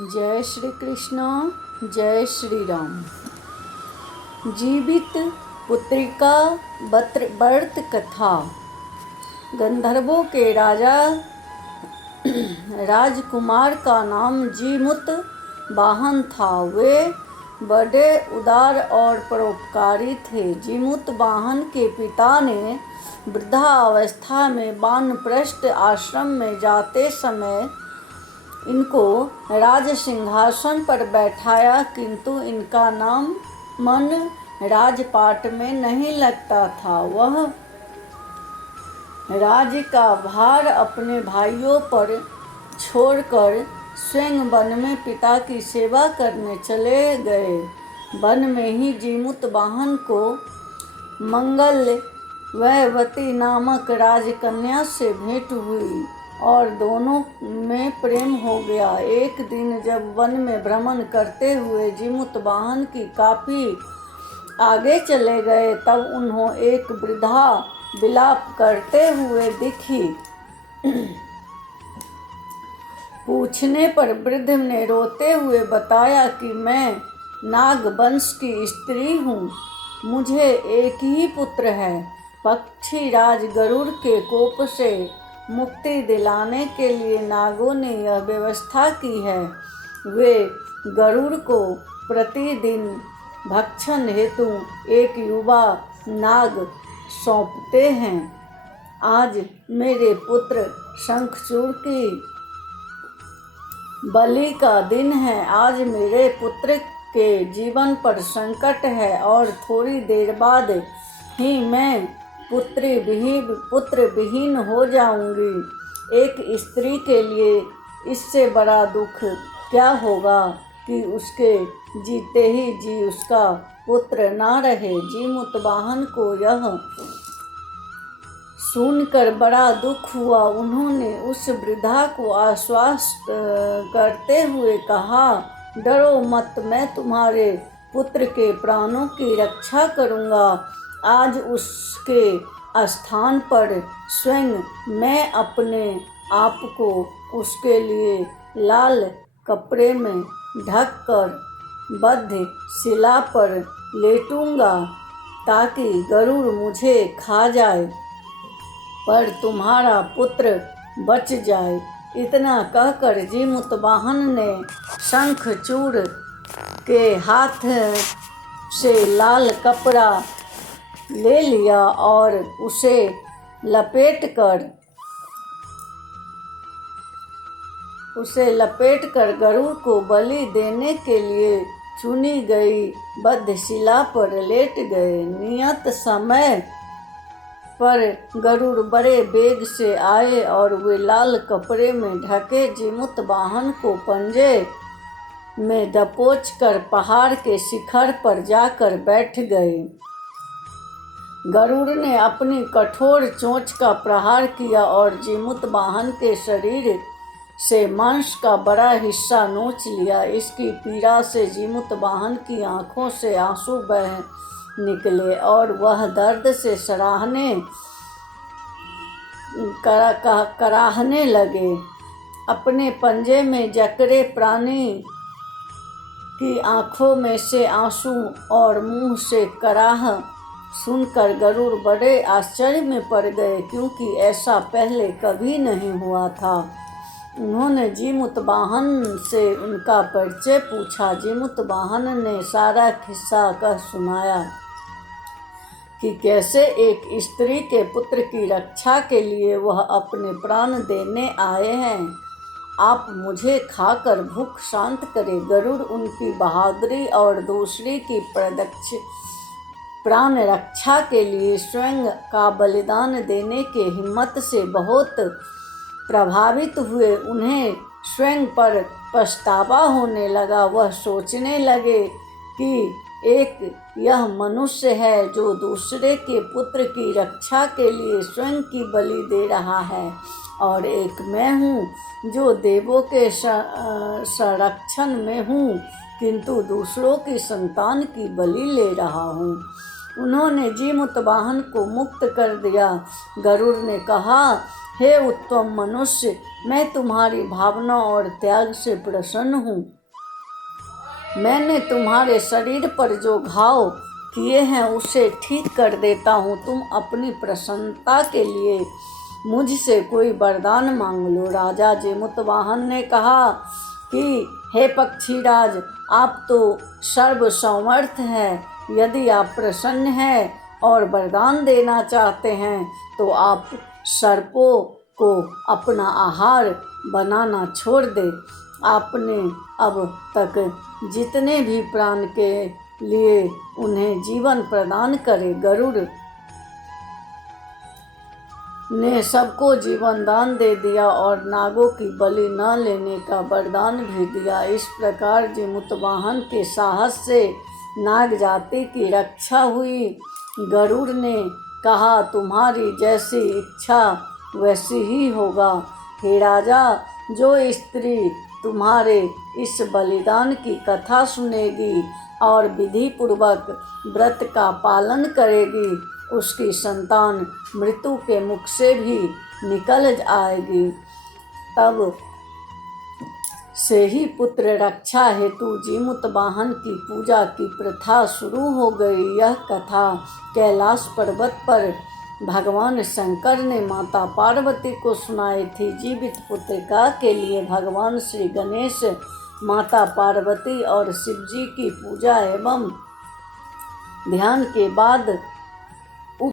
जय श्री कृष्ण, जय श्री राम। जीवित पुत्रिका व्रत कथा। गंधर्वों के राजा राजकुमार का नाम जीमूत वाहन था। वे बड़े उदार और परोपकारी थे। जीमूत वाहन के पिता ने वृद्धावस्था में वानप्रस्थ आश्रम में जाते समय इनको राज सिंहासन पर बैठाया, किंतु इनका नाम मन राजपाट में नहीं लगता था। वह राज्य का भार अपने भाइयों पर छोड़कर स्वयं वन में पिता की सेवा करने चले गए। वन में ही जीमूत वाहन को मंगलवती नामक राजकन्या से भेंट हुई और दोनों में प्रेम हो गया। एक दिन जब वन में भ्रमण करते हुए जीमूत वाहन की काफी आगे चले गए, तब उन्हें एक वृद्धा विलाप करते हुए दिखी। पूछने पर वृद्ध ने रोते हुए बताया कि मैं नाग वंश की स्त्री हूँ। मुझे एक ही पुत्र है। पक्षी राज गरुड़ के कोप से मुक्ति दिलाने के लिए नागों ने यह व्यवस्था की है। वे गरुड़ को प्रतिदिन भक्षण हेतु एक युवा नाग सौंपते हैं। आज मेरे पुत्र शंखचूड़ की बलि का दिन है। आज मेरे पुत्र के जीवन पर संकट है और थोड़ी देर बाद ही मैं पुत्र विहीन हो जाऊंगी। एक स्त्री के लिए इससे बड़ा दुख क्या होगा कि उसके जीते ही जी उसका पुत्र ना रहे। जीमूत वाहन को यह सुनकर बड़ा दुख हुआ। उन्होंने उस वृद्धा को आश्वस्त करते हुए कहा, डरो मत, मैं तुम्हारे पुत्र के प्राणों की रक्षा करूंगा। आज उसके स्थान पर स्वयं मैं अपने आप को उसके लिए लाल कपड़े में ढककर बद्ध शिला पर लेटूंगा ताकि गरुड़ मुझे खा जाए पर तुम्हारा पुत्र बच जाए। इतना कहकर जीमूत वाहन ने शंखचूड़ के हाथ से लाल कपड़ा ले लिया और उसे लपेटकर गरुड़ को बलि देने के लिए चुनी गई बद्धशिला पर लेट गए। नियत समय पर गरुड़ बड़े वेग से आए और वे लाल कपड़े में ढके जीमूत वाहन को पंजे में दबोच कर पहाड़ के शिखर पर जाकर बैठ गए। गरुड़ ने अपनी कठोर चोंच का प्रहार किया और जीमूत वाहन के शरीर से मांस का बड़ा हिस्सा नोच लिया। इसकी पीड़ा से जीमूत वाहन की आंखों से आंसू बह निकले और वह दर्द से कराहने लगे। अपने पंजे में जकड़े प्राणी की आंखों में से आंसू और मुंह से कराह सुनकर गरुड़ बड़े आश्चर्य में पड़ गए, क्योंकि ऐसा पहले कभी नहीं हुआ था। उन्होंने जीमूत वाहन से उनका परिचय पूछा। जीमूत वाहन ने सारा किस्सा कह सुनाया कि कैसे एक स्त्री के पुत्र की रक्षा के लिए वह अपने प्राण देने आए हैं। आप मुझे खाकर भूख शांत करें। गरुड़ उनकी बहादुरी और दूसरी की प्राण रक्षा के लिए स्वयं का बलिदान देने के हिम्मत से बहुत प्रभावित हुए। उन्हें स्वयं पर पछतावा होने लगा। वह सोचने लगे कि एक यह मनुष्य है जो दूसरे के पुत्र की रक्षा के लिए स्वयं की बलि दे रहा है, और एक मैं हूँ जो देवों के संरक्षण में हूँ किंतु दूसरों की संतान की बलि ले रहा हूँ। उन्होंने जीमूतवाहन को मुक्त कर दिया। गरुड़ ने कहा, हे उत्तम मनुष्य, मैं तुम्हारी भावना और त्याग से प्रसन्न हूँ। मैंने तुम्हारे शरीर पर जो घाव किए हैं उसे ठीक कर देता हूँ। तुम अपनी प्रसन्नता के लिए मुझसे कोई वरदान मांग लो। राजा जीमूतवाहन ने कहा कि हे पक्षीराज, आप तो सर्व समर्थ हैं। यदि आप प्रसन्न हैं और वरदान देना चाहते हैं तो आप सर्पों को अपना आहार बनाना छोड़ दें। आपने अब तक जितने भी प्राण के लिए उन्हें जीवन प्रदान करे। गरुड़ ने सबको जीवन दान दे दिया और नागों की बलि न लेने का वरदान भी दिया। इस प्रकार जीमूतवाहन के साहस से नाग जाति की रक्षा हुई। गरुड़ ने कहा, तुम्हारी जैसी इच्छा वैसी ही होगा। हे राजा, जो स्त्री तुम्हारे इस बलिदान की कथा सुनेगी और विधि पूर्वक व्रत का पालन करेगी, उसकी संतान मृत्यु के मुख से भी निकल आएगी। तब से ही पुत्र रक्षा हेतु जीमूतवाहन की पूजा की प्रथा शुरू हो गई। यह कथा कैलाश पर्वत पर भगवान शंकर ने माता पार्वती को सुनाई थी। जीवित पुत्रिका के लिए भगवान श्री गणेश, माता पार्वती और शिव जी की पूजा एवं ध्यान के बाद